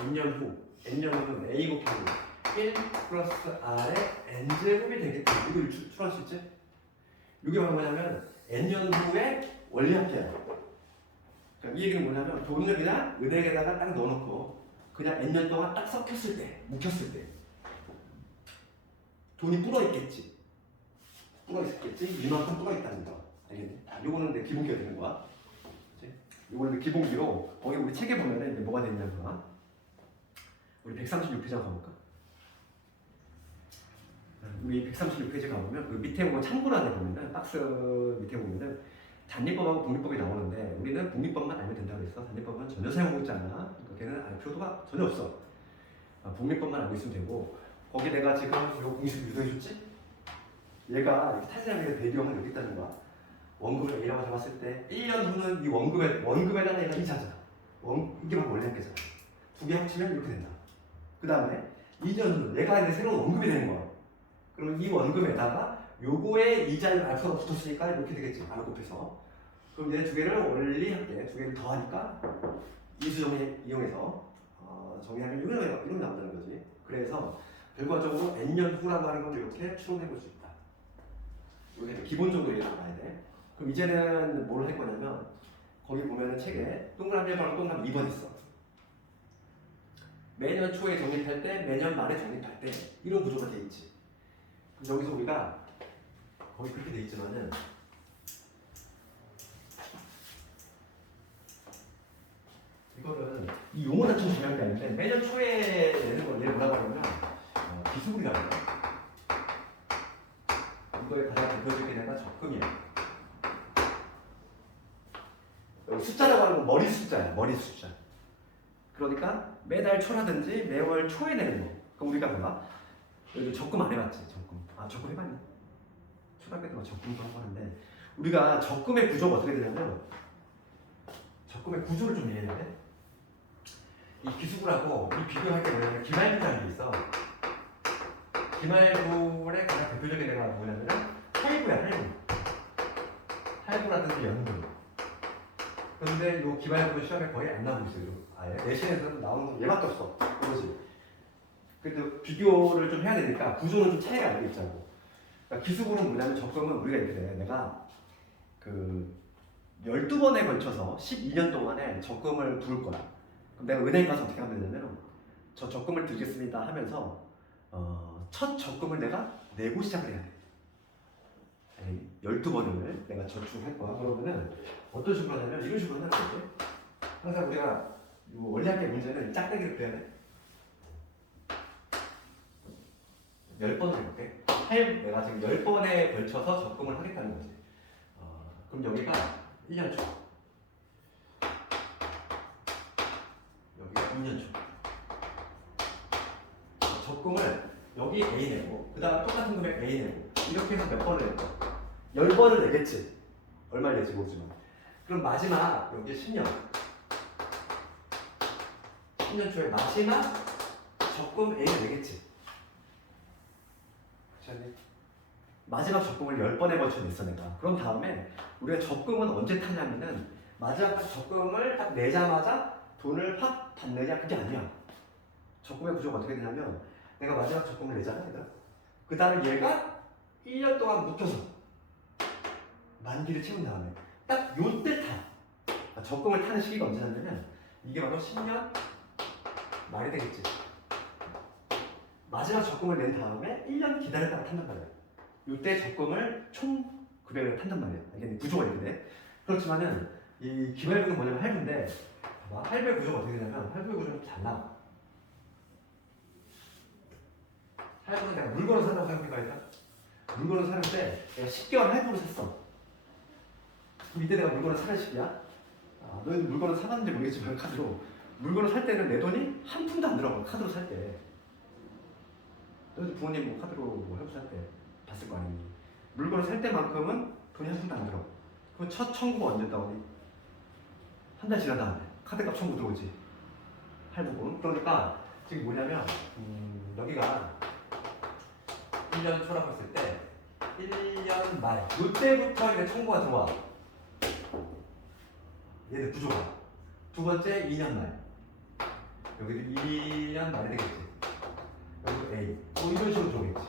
N년 후는 A 곱하기 1 플러스 R의 N제곱이 되겠지. 이걸 추론할 수 있지? 이게 바로 뭐냐면 N년 후의 원리합계야. 그러니까 이 얘기는 뭐냐면 돈을 그냥 은행에다가 딱 넣어놓고 그냥 N년 동안 딱 섞였을 때, 묵혔을 때 돈이 불어있겠지. 이만큼 불어있다는 거. 알겠니? 요거는 내 기본기가 되는 거야. 그치? 요거는 내 기본기로 거기 우리 책에 보면은 이제 뭐가 되냐면 우리 136페이지 가볼까? 우리 136페이지 가보면 그 밑에 보면 참고란에 보면은 박스 밑에 보면은 단리법하고 복리법이 나오는데 우리는 복리법만 알면 된다고 했어. 단리법은 전혀 사용하고 있지 않아. 그러니까 걔는 알 필요가 전혀 없어. 복리법만 알고 있으면 되고 거기 내가 지금 요 공식 유도해줬지? 얘가 이렇게 타진하게 배경은 여기 있다는 거야. 원금을 A라고 잡았을 때 1년 후는 이 원금에다가 얘가 이자잖아. 이게 바로 원리 합계잖아. 두 개 합치면 이렇게 된다. 그 다음에 2년 후는 얘가 이제 새로운 원금이 되는 거야. 그러면 이 원금에다가 요거에 이자율 알파가 붙었으니까 이렇게 되겠지. R 곱해서. 그럼 얘 두 개를 원리 합계, 두 개를 더하니까 이수 정리 이용해서 정리하면 이런 나온다는 거지. 그래서 결과적으로 N년 후라고 하는 걸 이렇게 추론해 볼 수 있다. 이게 기본적으로 이해를 봐야 돼. 그럼 이제는 뭘 할 거냐면 거기 보면은 책에 동그라미 1번, 동그라미 2번 있어. 매년 초에 적립할 때, 매년 말에 적립할 때 이런 구조가 돼 있지. 그럼 여기서 우리가 거기 그렇게 돼 있지만은 이거는 이 용어는 좀 중요한 게 아닌데 매년 초에 내는 걸 얘 뭐라고 하냐면 비수분이라고 해요. 이거의 가장 대표적인 애가 적금이에요. 여기 숫자라고 하는 건 머리 숫자야. 머리 숫자. 그러니까 매달 초라든지 매월 초에 내는 거. 그럼 우리가 뭐야? 여기 적금 안 해봤지? 적금. 적금 해봤니? 초등학교 때만 적금도 하고 하는데 우리가 적금의 구조가 어떻게 되냐면 적금의 구조를 좀 이해해야 돼. 이 기수구라고 이 비교할 때 뭐냐면 기말부라는 게 있어. 기말부의 가장 대표적인 애가 뭐냐면 할부야. 할부라든지 연금. 그런데 요 기말고는 시험에 거의 안 나오고 있어요. 아예 내신에서는 나오는 건 얘밖에 없어. 그거지. 그래도 비교를 좀 해야 되니까 구조는 좀 차이가 나겠죠. 그러니까 기수부는 뭐냐면 적금은 우리가 이렇게 돼. 내가 그 12번에 걸쳐서 12년 동안에 적금을 부를 거야. 그럼 내가 은행 가서 어떻게 하면 되냐면 저 적금을 드리겠습니다 하면서 첫 적금을 내가 내고 시작을 해야 돼. 12번을 내가 저축할 거야. 그러면은 어떤 식으로 하냐면 이런 식으로 하는 거지. 항상 우리가 원리학의 문제는 짝대기를 그려야 돼. 10번을 해볼게. 내가 지금 10번에 걸쳐서 적금을 하겠다는 거지. 그럼 여기가 1년 초. 여기가 2년 초. 적금을 여기 A 내고 그 다음 똑같은 금액 A 내고 이렇게 해서 몇 번을 낼 거야? 10번을 내겠지. 얼마를 낼지 모르지만. 그럼 마지막 여기 10년. 10년 초에 마지막 적금 A를 내겠지. 그렇지? 마지막 적금을 10번에 걸쳐 냈어 내가. 그럼 다음에 우리가 적금은 언제 타냐면은 마지막 적금을 딱 내자마자 돈을 확 받느냐 그게 아니야. 적금의 구조가 어떻게 되냐면 내가 마지막 적금을 내잖아 얘들아. 그 다음에 얘가 1년 동안 묵혀서 만기를 채운 다음에 딱 요때 타. 적금을 타는 시기가 언제냐면 이게 바로 10년 말이 되겠지. 마지막 적금을 낸 다음에 1년 기다렸다가 탄단 말이야. 요때 적금을 총 금액을 탄단 말이야. 이게 구조가 이렇게 돼. 그렇지만은 이 기말고는 뭐냐면 할부인데 봐봐. 할부의 구조가 어떻게 되냐면 할부의 구조는 좀 달라. 할부는 내가 물건을 산다고 생각해봐 일단. 물건을 사는데 내가 10개월 할부로 샀어. 그럼 이때 내가 물건을 사는 시기야. 너희들 물건을 사봤는지 모르겠지만 카드로 물건을 살 때는 내 돈이 한 푼도 안 들어가. 카드로 살 때. 너희들 부모님 뭐 카드로 뭐 할부 살 때 봤을 거 아니니. 물건을 살 때만큼은 돈이 한 푼도 안 들어. 그럼 첫 청구가 언제 나오니? 한 달 지난 다음에 카드값 청구 들어오지. 할부금. 그러니까 지금 뭐냐면 여기가 1년 초라고 했을 때 1년 말 이때부터 이제 청구가 들어와. 얘들 구조가. 두 번째 2년 말. 여기도 2년 말이 되겠지. 여기도 A. 뭐 이런 식으로 들어오겠지.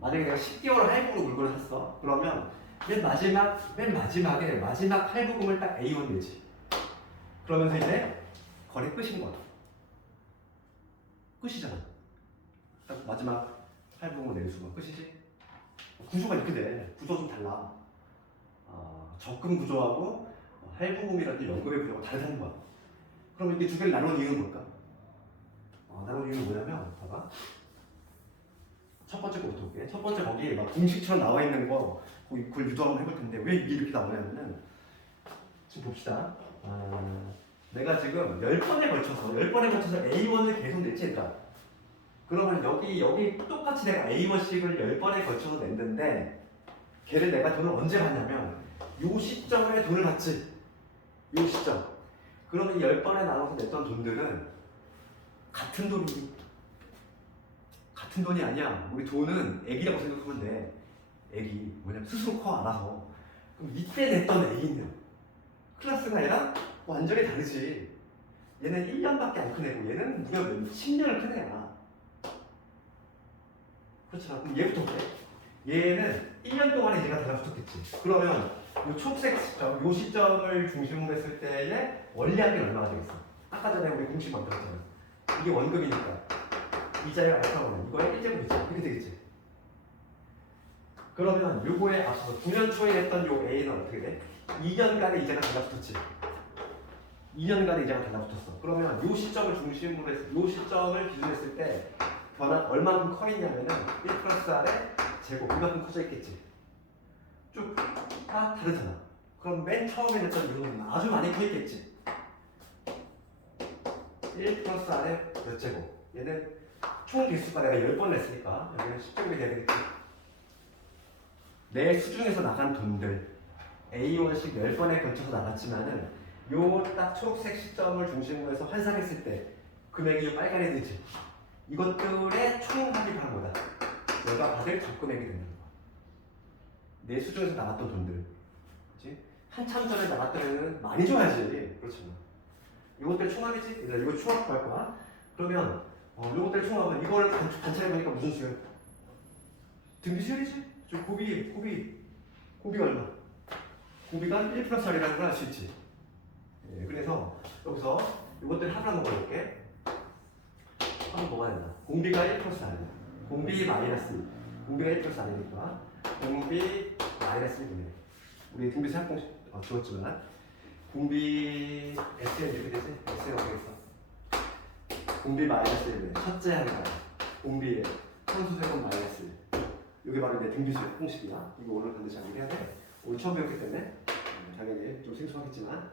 만약에 내가 10개월 할부로 물건을 샀어. 그러면 맨 마지막에 마지막 할부금을 딱 A1 내지. 그러면서 이제 거래 끝인 거야. 끝이잖아. 딱 마지막 할부금을 낼 수가 끝이지. 구조가 이렇게 돼. 구조가 좀 달라. 적금 구조하고 할부금이라든지 연금의 구조가 다르다는 거야. 그럼 이게 두 개를 나눈 이유는 뭘까? 나눈 이유는 뭐냐면 봐봐. 첫 번째 거부터 볼게. 첫 번째 거기 막 공식처럼 나와 있는 거 그걸 유도 한번 해볼 텐데 왜 이게 이렇게 나오냐면은 지금 봅시다. 내가 지금 10번에 걸쳐서 A1을 계속 냈지 얘들아. 그러면 여기 똑같이 내가 A1씩을 10번에 걸쳐서 냈는데 걔를 내가 돈을 언제 받냐면 요 시점에 돈을 받지. 요 시점. 그러면 이 10번에 나눠서 냈던 돈들은 같은 돈이 같은 돈이 아니야. 우리 돈은 액이라고 생각하면 돼. 액이 뭐냐면 스스로 커 알아서. 그럼 이때 냈던 A는 클래스가 얘랑 완전히 다르지. 얘는 1년밖에 안 큰 애고 얘는 무려 10년을 큰 애야. 그렇잖아. 그럼 얘부터 볼게. 얘는 1년 동안에 얘가 달라붙었겠지. 그러면 이 초록색 시점, 이 시점을 중심으로 했을 때의 원리학이 얼마가 되겠어? 아까 전에 우리 공식 만들었잖아. 이게 원금이니까 이자의 알파고는 이거의 1제곱이지. 이렇게 되겠지. 그러면 요거에 앞서서 9년 초에 했던 요 A는 어떻게 돼? 2년간의 이자가 달라붙었지. 2년간의 이자가 달라붙었어. 그러면 요 시점을 중심으로 해서 요 시점을 기준으로 했을 때 변화 얼마큼 커 있냐면은 1 플러스 R의 제곱 이만큼 커져 있겠지. 쭉 다 다르잖아. 그럼 맨 처음에 냈던 이거는 아주 많이 커 있겠지. 1 플러스 R의 몇 제곱. 얘는 총 개수가 내가 10번 냈으니까 여기는 10제곱이 돼야 되겠지. 내 수중에서 나간 돈들 A1씩 10번에 걸쳐서 나갔지만은 요 딱 초록색 시점을 중심으로 해서 환산했을 때 금액이 빨간에 되지. 이것들의 총 합이 바로 뭐다? 내가 받을 적금액이 된다는 거야. 내 수중에서 나갔던 돈들. 한참 전에 나갔던 애는 많이 줘야지. 그렇잖아. 이것들 총합이지? 이제 이거 총합 할 거야. 그러면 이것들 총합은 이거를 관찰해보니까 무슨 수야? 등비수열이지? 저 곱이가 얼마? 곱이가 1 플러스 R이라는 걸 알 수 있지. 예, 그래서 여기서 이것들 합을 한번 볼게. 합은 뭐가 된다? 공비가 1 플러스 R이야. 공비 마이너스 1. 공비가 1 플러스 R이니까 공비 마이너스 1이네. 우리 등비 사용 공식 주었지만 공비 S에 이렇게 되지? S에 어떻게 했어? 공비 마이너스 1은 첫째 하나가 공비의 상수세분 마이너스 1. 이게 바로 이제 등비수열 공식이야. 이거 오늘 반드시 알고 해야 돼. 오늘 처음 배웠기 때문에 당연히 좀 생소하겠지만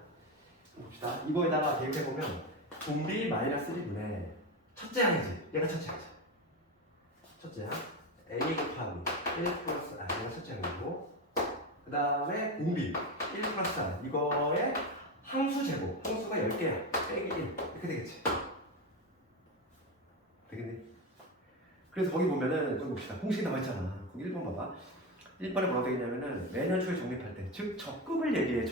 봅시다. 이거에다가 대입해보면 공비 마이너스 1분의 첫째 항이지. 얘가 첫째 항이지. 첫째 항 A 곱하기 1 플러스 R 얘가 첫째 항이고 그 다음에 공비 1 플러스 R 이거의 항수 제곱 항수가 10개야. 빼기 1 이렇게 되겠지. 되겠니? 그래서 거기 보면은 좀 봅시다. 공식이 나와 있잖아. 거기 1번 봐봐. 1번에 뭐라고 되겠냐면은 매년 초에 적립할 때, 즉 적금을 얘기해.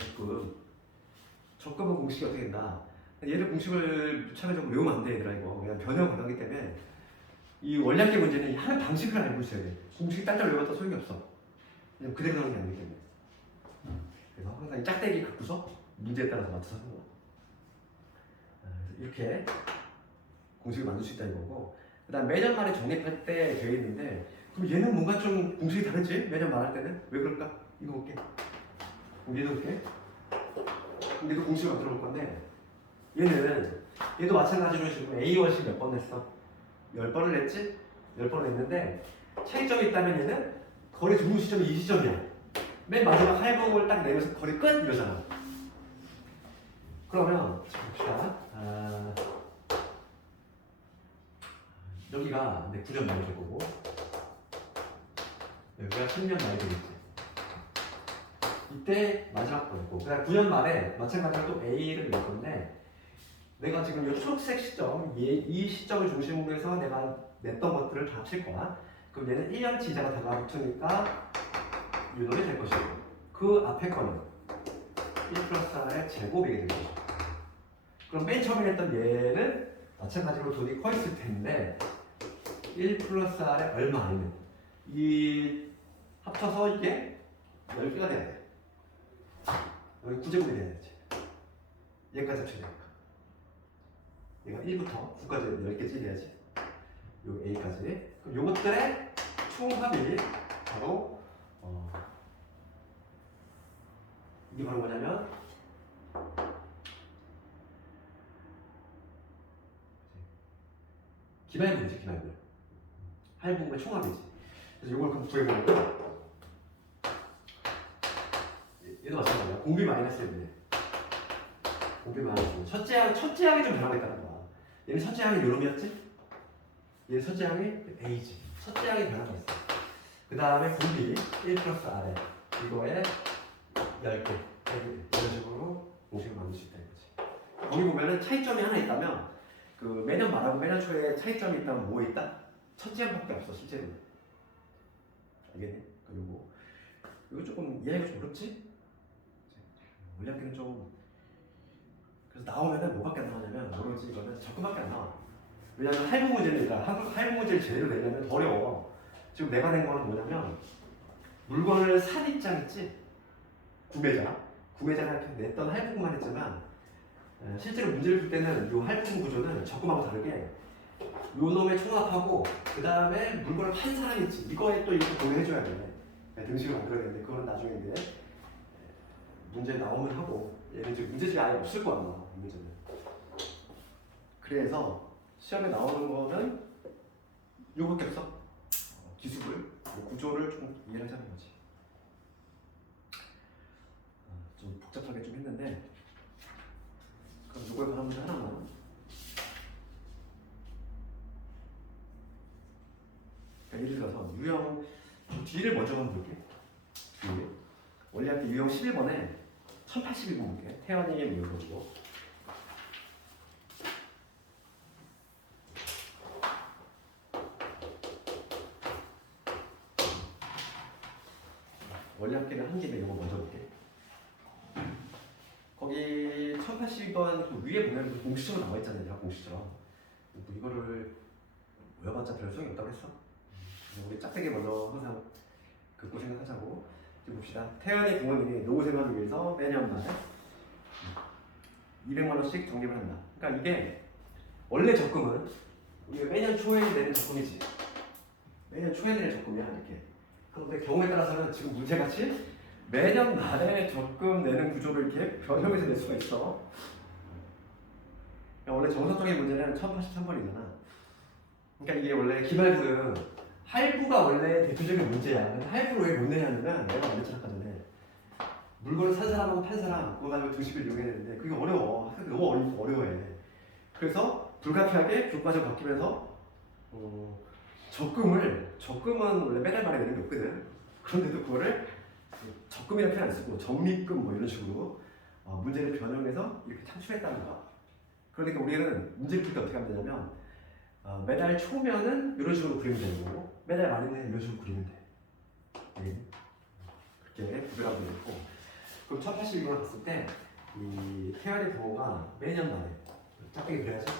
적금은 공식이 어떻게 된다. 얘를 공식을 차례적으로 외우면 안 돼, 얘들아. 이거 그냥 변형 관하기 때문에 이 원량계 문제는 하는 방식을 알고 있어야 돼. 공식이 딴짤 외웠다 소용이 없어. 그냥 그대로 나오는 게 아니기 때문에. 그래서 항상 이 짝대기 갖고서 문제에 따라서 맞춰서 하는 거야. 그래서 이렇게 공식을 만들 수 있다 이거고. 그 다음 매년 말에 적립할 때 되어 있는데 그럼 얘는 뭔가 좀 공식이 다르지? 매년 말할 때는? 왜 그럴까? 이거 볼게. 얘도 볼게. 얘도 공식을 만들어 볼 건데 얘도 마찬가지로 지금 A월씩 몇 번 냈어? 10번을 냈지? 10번을 냈는데 차이점이 있다면 얘는 거리 종료 시점이 이 시점이야. 맨 마지막 할부를 딱 내면서 거리 끝! 이러잖아. 그러면 봅시다. 여기가 9년 말이 될 거고 여기가 10년 말이 되겠지. 이때 마지막 거였고 그다음 9년 말에 마찬가지로 또 A를 낼 건데 내가 지금 이 초록색 시점 이 시점을 중심으로 해서 내가 냈던 것들을 다 합칠 거야. 그럼 얘는 1년치 이자가 달라붙으니까 이 놈이 될 것이고 그 앞에 거는 1 플러스 R의 제곱이 되는 거죠. 그럼 맨 처음에 했던 얘는 마찬가지로 돈이 커 있을 텐데 1 플러스 R에 얼마 아니면 이 합쳐서 이게 10개가 돼야 돼. 여기 9제곱이 돼야 되지. 얘까지 합쳐야 되니까. 얘가 1부터 9까지 10개씩 돼야지. 요 A까지. 그럼 요것들의 총합이 바로 이게 바로 뭐냐면 기말분이지, 기말분. 할부금의 총합이지. 그래서 이걸 그럼 구해보면 얘도 마찬가지야. 공비 마이너스 1이네. 공비 마이너스 1. 첫째 항이 좀 변하고 있다는 거야. 얘는 첫째 항이 요놈이었지? 얘는 첫째 항이 A지. 첫째 항이 변하고 있어. 그 다음에 공비 1 플러스 R에 이거에 10개. 이런 식으로 공식을 만들 수 있다 이거지. 거기 보면은 차이점이 하나 있다면 그 매년 말하고 매년 초에 차이점이 있다면 뭐 있다? 첫째 항밖에 없어 실제로. 알겠니? 이거 조금 이해하기가 좀 어렵지? 물량기는 좀 그래서 나오면은 뭐밖에 안 나오냐면 오로지 이거는 적금밖에 안 나와. 왜냐면 할부 문제니까 할부 문제를 제대로 내려면 더 어려워. 지금 내가 낸 거는 뭐냐면 물건을 산 입장 있지? 구매자가 냈던 할부금만 했지만 실제로 문제를 풀 때는 이 할부금 구조는 적금하고 다르게 요 놈의 총합하고 그 다음에 물건을 판 사람이 있지. 이거에 또 이렇게 동의해줘야 돼. 등식을 만들어야 되는데 그거는 나중에 이제 문제 나오면 하고 얘는 지금 문제집이 아예 없을 거야 아마 이 문제는. 그래서 시험에 나오는 거는 요거밖에 없어. 기술을 구조를 좀 이해를 하자는 거지. 좀 복잡하게 좀 했는데 그럼 요거에 관한 문제 하나만. 예를 들어서 유형 뒤를 먼저 한번 볼게. 뒤에 원래한테 유형 11번에 1081번 볼게. 태연이의 미역으로. 원래 학기를 한 김에 이거 먼저 볼게. 1080원 그 위에 보면 공식처럼 나와 있잖아요. 대학 공식처럼. 뭐 이거를 외워봤자 별 소용이 없다고 했어. 우리 짝대기 먼저 항상 긋고 생각하자고. 이제 봅시다. 태연이 부모님이 노후 생활을 위해서 매년 말 200만 원씩 적립을 한다. 그러니까 이게 원래 적금은 우리가 매년 초에 내는 적금이지. 매년 초에 내는 적금이야 이렇게. 그런데 경우에 따라서는 지금 문제같이 매년 말에 적금 내는 구조를 이렇게 변형해서 낼 수가 있어. 그러니까 원래 정석적인 문제는 1083번이잖아. 그러니까 이게 원래 기말부는 할부가 원래 대표적인 문제야. 근데 할부를 왜 못 내냐면 내가 말했잖아 아까 전에 물건을 산 사람하고 팔 사람 그거 가지고 등식을 이용해야 되는데 그게 어려워. 너무 어려워해. 그래서 불가피하게 교과서를 바뀌면서 적금은 원래 매달 말에 내는 게 없거든. 그런데도 그거를 적금이라는 표현 안 쓰고 적립금 뭐 이런 식으로 문제를 변형해서 이렇게 창출했다는 거야. 그러니까 우리는 문제를 풀 때 어떻게 하면 되냐면 매달 초면은 이런 식으로 그리면 되는 거고 매달 말에는 이런 식으로 그리면 돼. 그렇게 구별하면 되고 그럼 1082번을 봤을 때 이 태연의 부모가 매년 말에 짝대기 그려야지.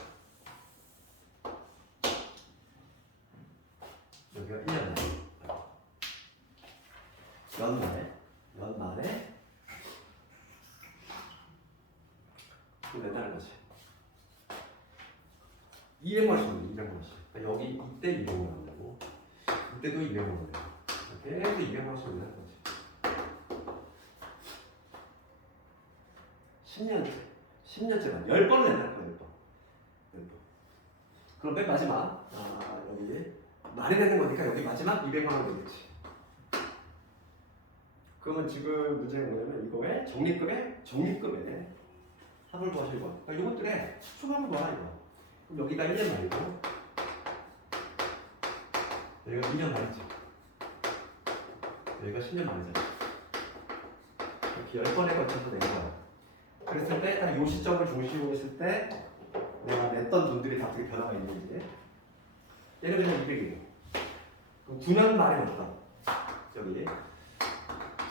여기가 1년 말에 연말에 낸다는 거지. 200만 원씩 200만 원씩. 그러니까 여기 이때 200만 원 되고 이때도 200만 원 되고 계속 200만 원씩 낸다는 거지. 10년째만 10번을 낸다는 거야. 10번. 그럼 맨 마지막 여기 말이 되는 거니까 여기 마지막 200만 원 되겠지. 그러면 지금 문제가 뭐냐면 이거에 적립금에 합을 구하실 거. 그러니까 이것들의 수반을 구하라 이거. 그럼 여기가 1년 말이고 여기가 2년 말이지. 여기가 10년 말이잖아. 이렇게 10번에 걸쳐서 낸 거야. 그랬을 때 딱 이 시점을 중심으로 했을 때 내가 냈던 돈들이 다 어떻게 변화가 있는지. 예를 들면 200이에요. 그럼 9년 말에 냈던 여기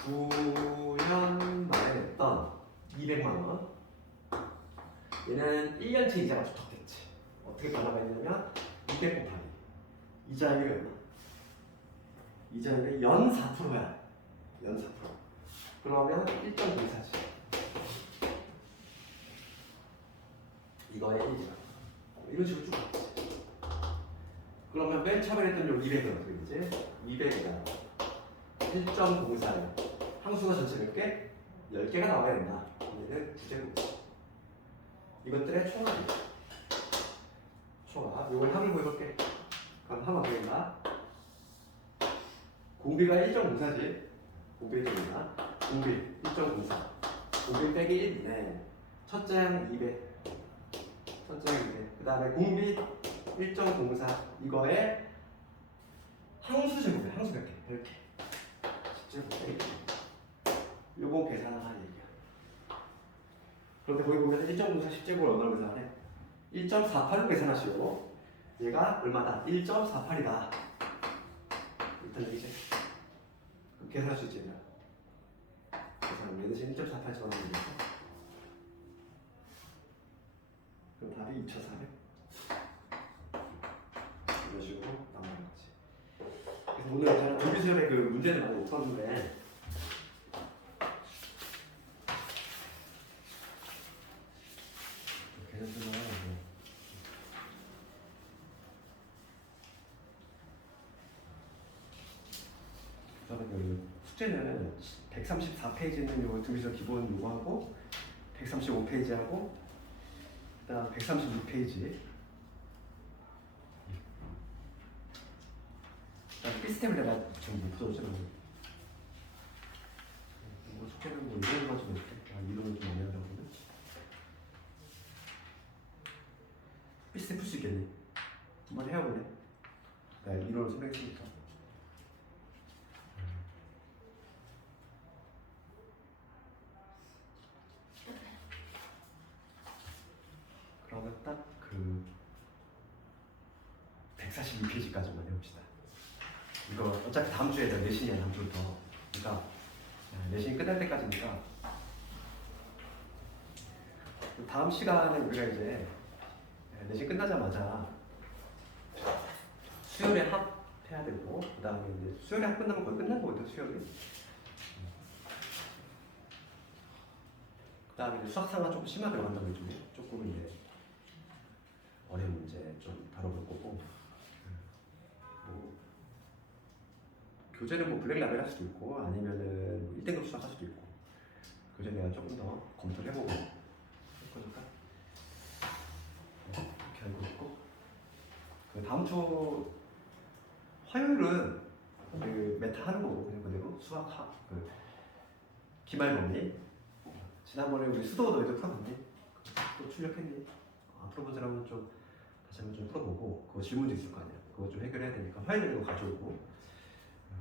9년 말에 냈던 200만 원. 얘는 1년치 이자가 축적됐지. 어떻게 변화가 있냐면 200 곱하기 이자율이 얼마? 이자율이 연 4%야. 연 4%. 그러면 1.04지. 이거의 1이야. 이런 식으로 쭉 가지. 그러면 맨 처음에 했던 요 200은 어떻게 되지? 200이다. 1.04. 항수가 전체 몇 개? 10개가 나와야 된다. 얘는 9제곱. 이것들의 총합이다. 총합. 이걸 합을 구해볼게. 그럼 합 어떻게 된다? 공비가 1.04지. 공비 1.04. 공비 1.04. 공비 빼기 1이네. 첫째 항 200. 첫째 항 200. 그 다음에 공비 1.04. 이거에 항수 제곱이야. 항수 몇 개? 이렇게. 10제곱. 요거 계산하는 얘기야. 그런데 거기 보면 1.04 10제곱을 얼마로 계산하래? 1.48로 계산하시오. 얘가 얼마다? 1.48이다. 일단 여기지. 계산할 수 있지. 계산하면 얘 대신 1.48 적어놓으면 되겠어. 그럼 답이 2,400. 이런 식으로 나오는 거지. 그래서 오늘 저는 정규 시험에 그 문제는 많이 못 봤는데 그 숙제는 134페이지 있는 요 등비서 기본 요거하고 135페이지하고 그다음 136페이지 그다음 B스텝을 내가 좀 못 풀어줬잖아. 뭐 숙제는 뭐 이론만 좀 해줄게. 이론을 좀 많이 하려고 하거든. B스텝 풀 수 있겠니? 한번 해볼래? 내가 이론을 설명했으니까. 그러면 딱 그 142페이지까지만 해봅시다. 이거 어차피 다음 주에 내신이야. 다음 주부터. 그러니까 내신이 끝날 때까지니까 다음 시간에 우리가 이제 내신 끝나자마자 수요일에 합 해야 되고 그 다음에 이제 수요일에 합 끝나면 거의 끝난 거거든 수요일이. 그 다음에 이제 수학상가 조금 심하게 들어간다고 했죠. 조금 이제 어려운 문제 좀 다뤄볼 거고 뭐 교재는 뭐 블랙 라벨 할 수도 있고 아니면은 뭐 1등급 수학 할 수도 있고 교재 내가 조금 더 검토를 해보고 할 거니까 이렇게 알고 있고 그 다음 주 화요일은 그 메타 하는 거고 그냥 그대로 수학 그 기말 법리 지난번에 우리 수도 너희도 풀어봤니? 또 출력했니? 앞으로 본 사람은 좀 다시 한번 좀 풀어보고 그거 질문도 있을 거 아니야. 그거 좀 해결해야 되니까 화요일에 그거 가져오고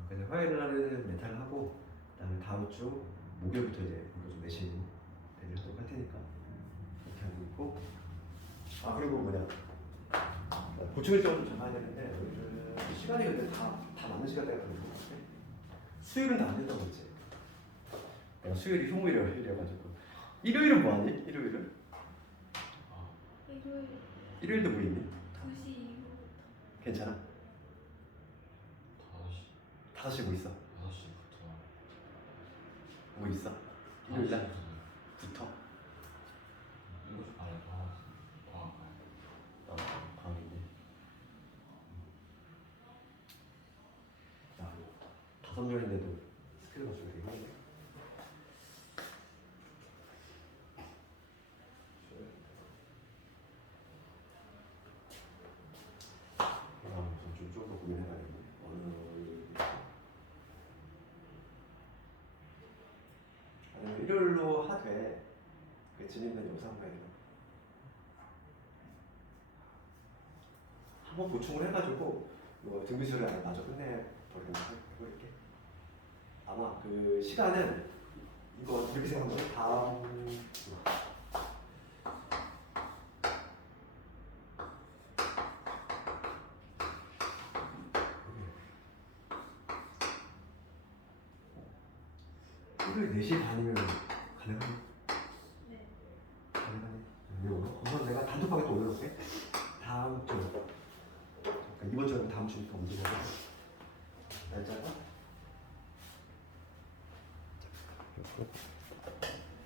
그래서 화요일 날은 메탈 하고 그다음에 다음 주 목요일부터 이제 이거 좀 내신 대비를 하도록 할 테니까 이렇게 하고 있고 아 그리고 뭐냐 보충 일정을 좀 잡아야 되는데 오늘은 시간이 근데 다 맞는 시간대가 걸릴 것 같아. 수요일은 다 안 된다고 했지. 내가 수요일이 휴무일이어가지고 일요일은 뭐하니? 일요일은? 일요일 일요일도 뭐 있니? 2시 이후부터 괜찮아? 5시 뭐 있어? 5시부터 뭐 있어? 일요일 날? 부터? 7시 반에 방학 가요. 방학인데 야 5명인데도 스케줄 맞추기 되게 힘드네. 좀 더 고민해봐야겠네. 아니면 일요일로 하되 그 재밌는 영상 봐야 되나? 한번 보충을 해가지고 뭐 등비수를 아예 마저 끝내버리는 거 해볼게. 아마 그 시간은 이거 이렇게 생각하면 다음 일요일 4시 반이면 가능하니? 네. 가능하니? 우선 내가 단톡방에 또 올려놓을게. 다음 주 그러니까 이번 주는 다음 주니까 언제 보자. 날짜가